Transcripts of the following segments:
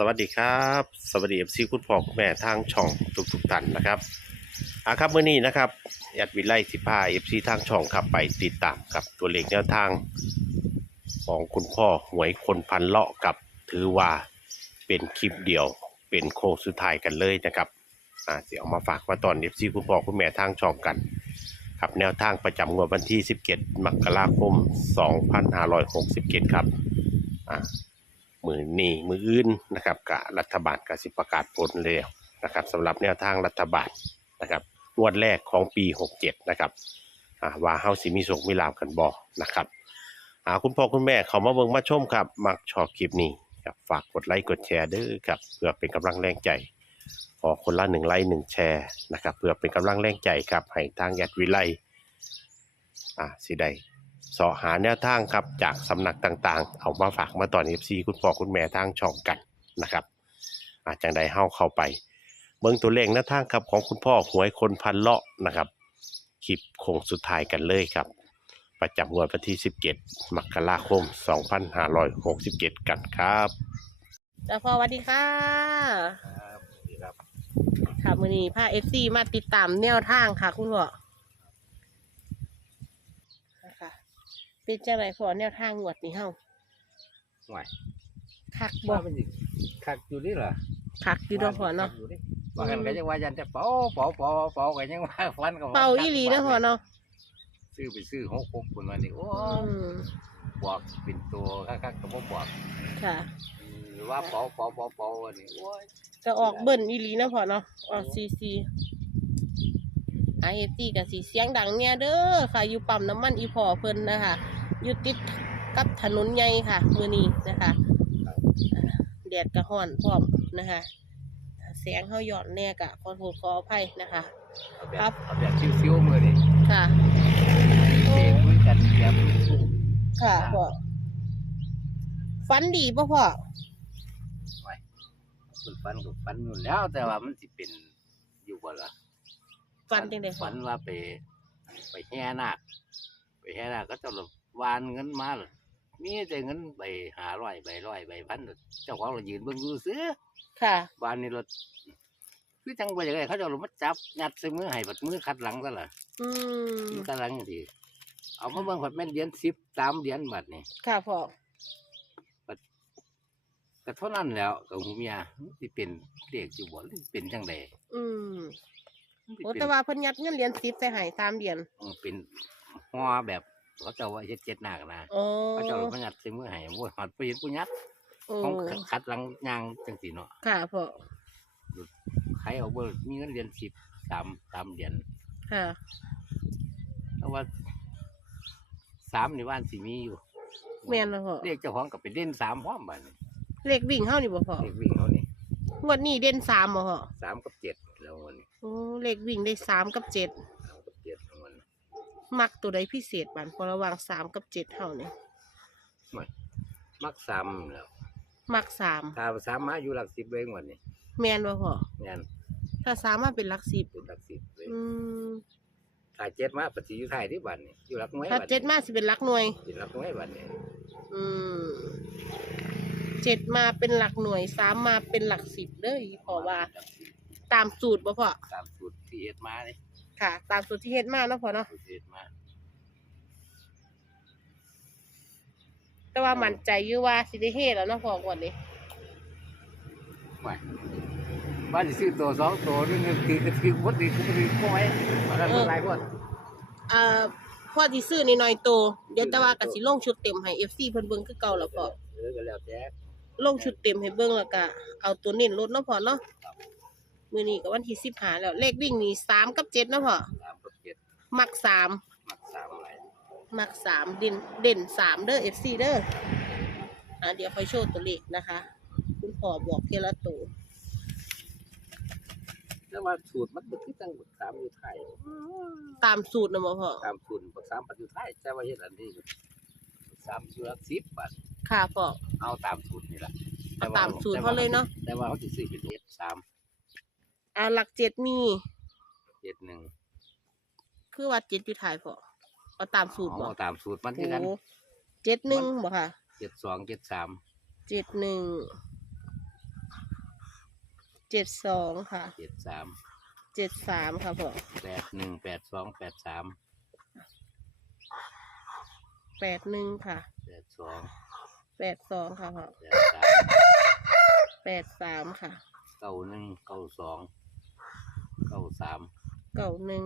สวัสดีครับ สวัสดีเอฟซีคุณพ่อคุณแม่ทางช่องทุกทุกๆท่านนะครับอาครับเมื่อนี้นะครับแอดวิไลสิพาเอฟซีทางช่องครับไปติดตามกับตัวเลขแนวทางของคุณพ่อหวยคนพันเลาะกับถือว่าเป็นคลิปเดียวเป็นโค้งสุดท้ายกันเลยนะครับอ่าเสียเอามาฝากมาตอนเอฟซีคุณพ่อคุณแม่ทางช่องกันครับแนวทางประจำงวดวันที่ 17 มกราคม 2567 ครับอ่า มือนีมืออื่นนะครับกับรัฐบาลกสิประกาศผลแล้วนะครับสำหรับแนวทางรัฐบาลนะครับงวดแรกของปี 67 นะครับว่าเฮาสิมีโชคมีลาภกันบ่นะครับอ่าคุณพ่อคุณแม่เขามาเบิ่งมาชมครับ มักชอบคลิปนี้ครับฝากกดไลค์กดแชร์เด้อครับเพื่อเป็นกำลังแรงใจขอคนละหนึ่งไลค์หนึ่งแชร์นะครับเพื่อเป็นกำลังแรงใจครับให้ทางแอดวิไลอ่าสิได้ สาะหาแนวทางครับจากสำนักต่างๆ เอามาฝากมาตอน FC คุณพ่อคุณแม่ทางช่องกันนะครับ อาจังใดเฮาเข้าไป เบิ่งตัวเลขแนวทางครับของคุณพ่อหวยคนพันเลาะนะครับคลิปโค้งสุดท้ายกันเลยครับ ประจำงวดวันที่ 17 มกราคม 2567 กันครับจ้าพ่อสวัสดีค่ะ ครับดีครับค่ะ มือนี้พาเอฟซีมาติดตามแนวทางค่ะ คุณพ่อนะคะ เป็นจังไรพ่อแนวทางงวดนี้เฮาห่วยคักบ่ว่ามันสิคักอยู่นี่เหรอคักอยู่เนาะพ่อเนาะคักยู่ว่ากันก็ยังว่ายันจะเป่าเป่าเป่าเป่าก็ยังว่าฟันก็ว่เป่าอีหลีเนาะพ่อเนาะซื้อไปซื้อหกหกคนมานี่โอ้อืมบอกเป็นตัวคักๆก็บ่บอกค่ะ หรือว่าเป่าเป่าเป่าเป่าอันนี้โอ้ยจะออกเบิ่นอีหลีเนาะพ่อเนาะออกซีซีไอเอฟซีกับสีเสียงดังเนี่ยเด้อค่ะอยู่ปั๊มน้ำมันอีพอเพิ่นนะคะ อยู่ติดกับถนนใหญ่ค่ะ มือนี้นะคะอ่าแดดกระห้อนพร้อมนะคะเสียงเขาหยอดแน่กะขอโทษขออภัยนะคะเอาแบครับบเอาแบบซิวๆมือนี่ค่ะเด็กคุยกันแบบค่ะพ่อฟันดีป่ะพ่อคนฟันก็ฟันอยู่แล้วแต่ว่ามันสิเป็นอยู่บ่ล่ะฟันจังได๋พ่อฝันว่าไป ไปแห่นาคไปแห่นาคก็เจะ วานเงินมาเลยมีแต่เงินใบหาร้อยใบร้อยใบพันเจ้าของเรายืนเบิ่งดูซื้อค่ะวานนี่รถคือจังไปยังไงเขาเจะมาจับยัดใส่มือให้บัดมือคัดหลังซะล่ะอืมมือคัดหลังทีเอามาเบิ่งผัดแม่นเหรียญสิบสามเหรียญบัดนี่ค่ะพ่อก็เท่านั้นแล้วกับหูเมียสิเป็นเรียกอยู่บ่หรือเป็นจังใดอืมมันสิโอ้เป็นแต่ว่าเพิ่นยัดเงินเหรียญ10ใส่ให้ตามเหรียญเออเป็นห่อแบบ เขาเจ้าว่าเฮ็ดเจ็ดหนักนะอ๋อเขาเจ้ามายัดใส่มือให้บ่หัดไปเห็นผู้ยัดโอ้ของคัดหลังยางจังสีเนาะค่ะพ่อใครเอาเบอร์มีเงินเดือนสิบสามสามเดือนค่ะเพราะว่าสามในบ้านสิมีอยู่แม่นบ่พ่อเรียกเจ้าของกับเป็นเด่นสามพร้อมบ้านเลขวิ่งเฮานี่บ่พ่อเรียกวิ่งเขานี่งวดนี้เด่น3บ่พ่อสามกับเจ็ดแล้ววันนี้โอ้เลขวิ่งได้สามกับเจ็ด มักตัวใดพิเศษบันพอระหว่างสามกับเจ็ดเฮานี่มักสามแล้วมักสามถ้าสามมาอยู่หลักสิบเองวันนี้แม่นบ่พ่องานถ้าสามมาเป็นหลักสิบเป็นหลักสิบเลยอืมถ้าเจ็ดมาปฏิอยู่ไทายที่บ้านนี่อยู่หลักหน่วยถ้าบัดเจ็ดมาสิเป็นหลักหน่วย เป็นหลักหน่วยบ้านนี่อืมเจ็ดมาเป็นหลักหน่วยสามมาเป็นหลักสิบเด้อพอว่า ตามสูตรบ่พ่อตามสูตรที่เฮ็ดมาเลย ค่ะ ตามสูตรที่เฮ็ดมาเนาะพ่อเนาะสูตรที่เฮ็ดมาแต่ว่ามั่นใจอยู่ว่าสิได้เฮ็ดแล้วเนาะพ่อก่อนนี้ไม่บ้านสิซื้อตัวสองตัวนึงคือกระถือวัดดีคือคือก้อยอะไรเป็นไรพวกเอ่อพ่อสิซื้อนี่หน่อยโต เดี๋ยวแต่ว่าก็สิลงชุดเต็มให้ FC เพิ่นเบิ่งคือเก่าแล้วพ่อเออก็แล้วแต่ลงชุดเต็มให้เบิ่งแล้วก็เอาตัวเน้นลดเนาะพ่อเนาะ มื้อนี้ก็วันที่15แล้ว เลขวิ่งนี่3กับ7เนาะพ่อสามกับเจ็ดมัก3มักสามอะไรมัก3เด่นเด่น3เด้อ FC เด้ออะเดี๋ยวค่อยโชว์ตัวเลขนะคะ คุณพ่อบอกเทละตัวแต่ว่าสูตรมันเป็นที่ตั้งบักสามอยู่ไทยตามสูตรนะบ่พ่อตามสูตรบักสามปัจจุไทยแต่ว่าเฮ็ดอันนี้บักสามอยู่หลักสิบบาทค่ะพ่อเอาตามสูตรนี่แหละเอาตามสูตรเขาเลยเนาะแต่ว่าเขาจะซื้อเป็นเจ็ดสาม อ่าหลักเจ็ดมี เจ็ดหนึ่งคือว่าเจ็ดอยู่ท้ายพ่อเอาตามสูตรบ่เอาตามสูตรมันโอ้ที่กันเจ็ดหนึ่งบ่ค่ะ เจ็ดสองเจ็ดสามเจ็ดหนึ่ง เจ็ดสองค่ะ เจ็ดสามเจ็ดสามค่ะพ่อแปดหนึ่งแปดสองแปดสามแปดหนึ่งค่ะ แปดสองแปดสองค่ะพ่อแปดสามแปดสามค่ะ เก้าหนึ่งเก้าสองเก้า สามเก้าหนึ่ง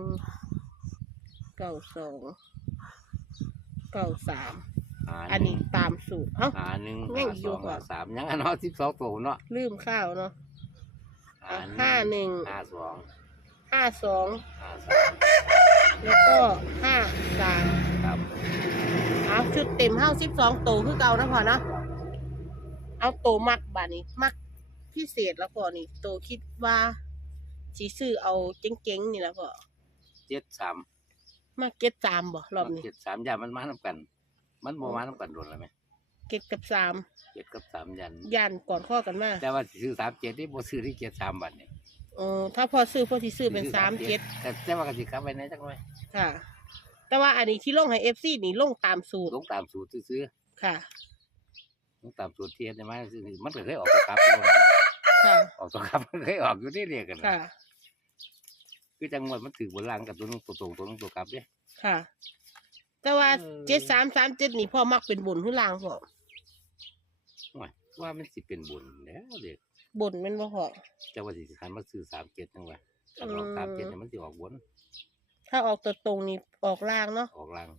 เก้าสองเก้าสามหาอันหนี้นึ่งตามสูตรเอ้า หาหนึ่งยัหางอยู่สองก่อหานสามยังอันเนาะสิบสองตัวเนาะลืมข้าวเนาะหาห้าหนึ่งห้าสองห้าสองห้าสามแล้วก็ห้าสามครับเอาชุดเต็มเท่าสิบสองโตวคือเก่านะพ่อเนาะเอาโตวมักบาดนี้มักพิเศษแล้วพ่อนี่โตวคิดว่า สีซื้อเอาเจ๊งๆนี่แหล้วพ่อเจ็ดสามมาเก็ตสามบ่รอบนี้เจ็ดสามยันมันมาน้ำกัน มันบ่มาน้ำกันโดนแล้วไหมเก็ตกับสามเจ็ดกับสามยันยันก่อนข้อกันมาแต่ว่าสิซื้อสามเจ็ดที่บ่ซื้อที่เจ็ดสามบัตนี่เออถ้าพอซื้อพอที่ซื้อเป็นสามเจ็ดแต่แต่ว่ากสิกลับไปไหนจังไงค่ะ แต่ว่าอันนี้ที่ลงให้เอฟซีนี่ลงตามสูตรลงตามสูตรซื้อค่ะ ๆลงตามสูตรที่เฮ็ดได้มาซื้อมันก็เคยออกตัวกลับอยู่นะค่ะ ออกตัวกลับมันเคยออกอยู่ที่เรียกกันนะค่ะ คือจังหวัดมันถือบนล่างกับตัวนึงตัวตรงตัวนึงตัวกลับเนี่ย ค่ะ แต่ว่าเออ เจ็ดสามสามเจ็ดนี่พ่อมักเป็นบนขึ้นล่างพ่อว่ามันสิเป็นบุญแล้วเด็กบนแมันบ่พ่อแต่ว่าสิคันมาซื้อสามเจ็ดจังหวะถ้าออกสามเจ็ดเนี่ยมันสิออกบนถ้าออกตัวตรงนี่ออกล่างเนาะออกล่าง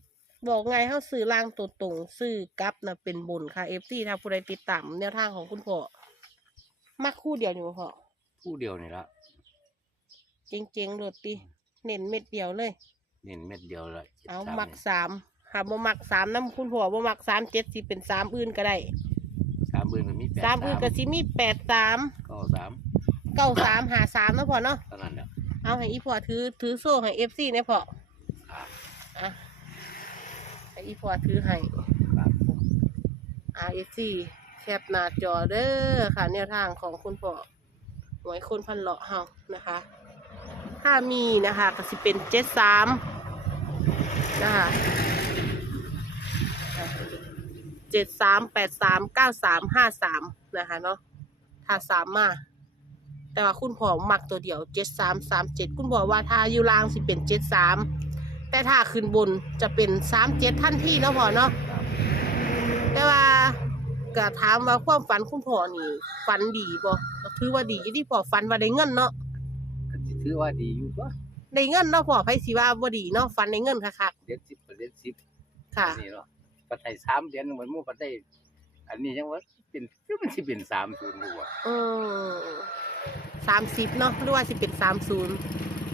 บอกไงเขาซื้อล่างตัวตรงซื้อกลับนะเป็นบนค่ะเอฟซีถ้าผู้ใดติดตามแนวทางของคุณพ่อมักคู่เดียวนี่บ่พ่อผู้เดียวนี่ละ เจ๋งๆโดดติเน้นเม็ดเดียวเลย เน้นเม็ดเดียวเลยเอามักสามค่ะบ่มักสามน้ำคุณพ่อบ่มักสามเจ็ดสิเป็นสามอื่นก็ได้สามหมื่นก็มีแปดสามอื่นก็สิมีแปดสามก็สามเก้าสามหาสามนะพ่อเนาะเท่านั้นแหละเอาให้อีพ่อถือถือโซ่ให้เอฟซีเนี่ยพ่อครับอะให้อีพ่อถือให้ครับอาเอฟซีแคปหน้าจอเด้อค่ะแนวทางของคุณพ่อหวยคนพันเลาะเฮานะคะ ถ้ามีนะคะก็สิเป็นเจ็ดสามนะคะเจ็ดสามแปดสามเก้าสามห้าสามนะคะเนาะถ้าสามมาแต่ว่าคุณพ่อมักตัวเดียวเจ็ดสามสามเจ็ดคุณพ่อว่าถ้าอยู่ล่างสิเป็นเจ็ดสามแต่ถ้าขึ้นบนจะเป็นสามเจ็ดท่านที่เนาะพ่อเนาะแต่ว่าก็ถามว่าความฝันคุณพ่อนี่ฝันดีบ่ก็ถือว่าดีที่พ่อฝันว่าได้เงินเนาะ ถือว่าดีอยู่ก็ได้เงินเนาะพ่อไผสิว่าบ่ดีเนาะฝันได้เงินคักเดือนสิบเดือนสิบๆค่ะอันนี่เนาะปัจจัยสามเดือนเหมือนหมู่ปัจจัยอันนี้ยังว่าเป็นคือมันสิเป็นสามศูนย์ดูอะเออสามสิบเนาะหรือว่าสิเป็นสามศูนย์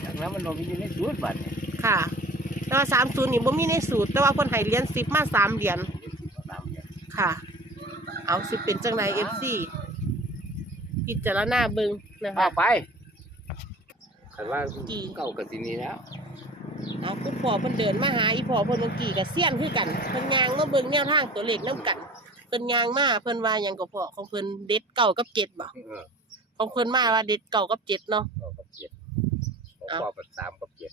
จากนั้นมันลงมีอยู่ในสูตรบัตรเนี่ยค่ะแต่ว่าสามศูนย์นี่บ่มีในสูตร แต่ว่าเพิ่นให้เหรียญสิบมาสามเหรียญเดือนสิบก็ตามเนี่ยค่ะ เอาสิเป็นจังได FC พิจารณาเบิ่งนะพาคะ ไป คันว่ากี่เก่ากับที่นี่แล้วเอาคุณพ่อเพิ่นเดินมาหาอีพ่อเพิ่นเมื่อกี้ก็เซียนคือกันเพิ่นย่างมาเบิ่งแนวทางตัวเลขนํกันเพิ่นย่างมาเพิ่นว่าหยังก็พ่อของเพิ่นเด็ดเก้ากับเจ็ดบ่เออของเพิ่นมาว่าเด็ดเก้ากับเจ็ดเนาะเก่ากับเจ็ดของอ้าวพ่อเป็นสามกับเจ็ด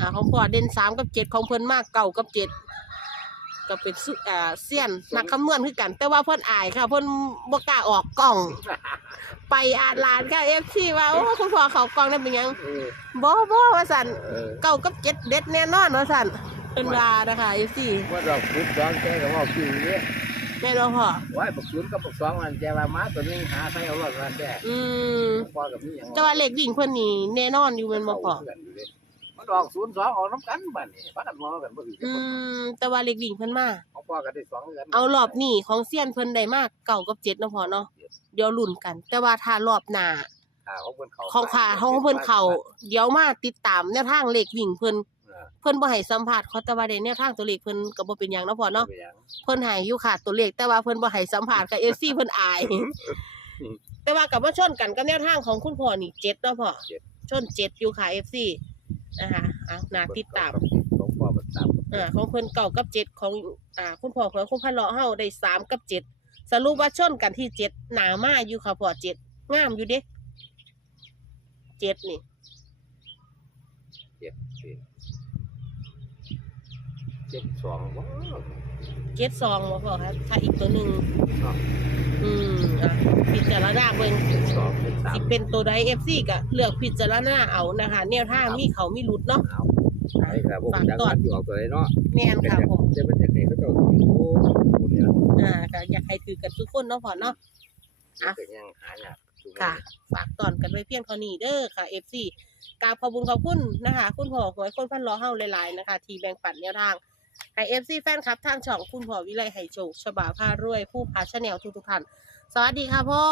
อ่าของพ่อเด่นสามกับเจ็ดของเพิ่นมาเก้ากับเจ็ด ก็เป็นสุอ่าเซียนนักคำนวณคือกัน แต่ว่าเพิ่นอายค่ะเพิ่นบ่กล้าออกกล้อง ไปอาดลานค่ะ FC ว่าโอ้คุณพ่อเขากล้องได้เป็นหยังเออบ่บ่ว่าซั่นเออเก้ากับเจ็ดเด็ดแน่นอนว่าซั่นเพิ่นว่านะคะ FC ว่าดอกพุดสองแกก็ว่าคิวเนี่ยแม่นบ่พ่อไว้ปักศูนย์กับปักสองมันแกว่ามาตัวหนึงหาใส่เอารถมาแกอืมพ่อกับนี่ยังแต่ว่าเลขวิ่งเพิ่นนี่แน่นอนอยู่แม่นบ่พ่อ มันออกศูนย์สองออกน้ำกันบัดนี้พักกันมอกันบ่ถืออืม แต่ว่าเลขวิ่งเพิ่นมา ของพ่อกันได้สองเดือนเอารอบนี้ของเซียนเพิ่นได้มากเก่ากับเจ็ดเนาะพ่อเนาะเดี๋ยวลุ้นกัน แต่ว่าถ้ารอบหน้าขาของเพิ่นเขาของขาของเพิ่นเขาเดี๋ยวมาติดตามแนวทางเลขวิ่งเพิ่นเออเพิ่นบ่ให้สัมภาษณ์เขาแต่ว่าได้แนวทางตัวเลขเพิ่นก็บ่เป็นหยังเนาะพ่อเนาะ ป็หยัง เพิ่นให้อยู่ค่ะตัวเลขแต่ว่าเพิ่นบ่ให้สัมภาษณ์กับ FC เพิ่นอายแต่ว่ากับว่าชนกันกับแนวทางของคุณพ่อนี่เจ็ดเนาะพ่อชนเจ็ดอยู่ค่ะ FC นะคะเอาน่าติดตามของพ่อเป็นสามอ่าของเพิ่นเก่ากับเจ็ดของอ่าคุณพ่อของคุณพันเลาะเฮาได้สามกับเจ็ดสรุปว่าชนกันที่เจ็ดหนามาอยู่ค่ะพ่อเจ็ดงามอยู่เด้เจ็ดนี่เจ็ดสี่เจ็ดสองว้าวเจ็ดซองบ่พอครับถ้าอีกตัวหนึ่งครับอืมอะพิจารณาเบิ่งเป็นสองเป็นสามสิเป็นตัวใดเอฟซีก็เลือกพิจารณาเอานะคะแนวทางมีเขามีหลุดเนาะ เอาไอ้ครับผมฝากจังตหอวัดดอยู่ออกตัวไหนเนาะแม่นค่ะผมจะเป็นจากไหนเขาเจะอยู่คนเนี่ยอ่าก็อยากให้ถือกันทุกคนเนาะพอเนาะอะเป็นยังหาเนี่ยากทุกมื้อค่ะ ฝากตอนกันไว้เพียงเท่านี้เด้อค่ะ FC กราบขอบคุณขอบคุณนะคะ คุณพ่อหวยคนพันล้อเฮาหลายๆนะคะ ที่แบ่งปันแนวทาง ให้ FC แฟนคลับทางช่องคุณพ่อวิไลไหโจฉบาผ้ารวย ผู้พาชาแนลทุกทุกท่านสวัสดีค่ะพ่อ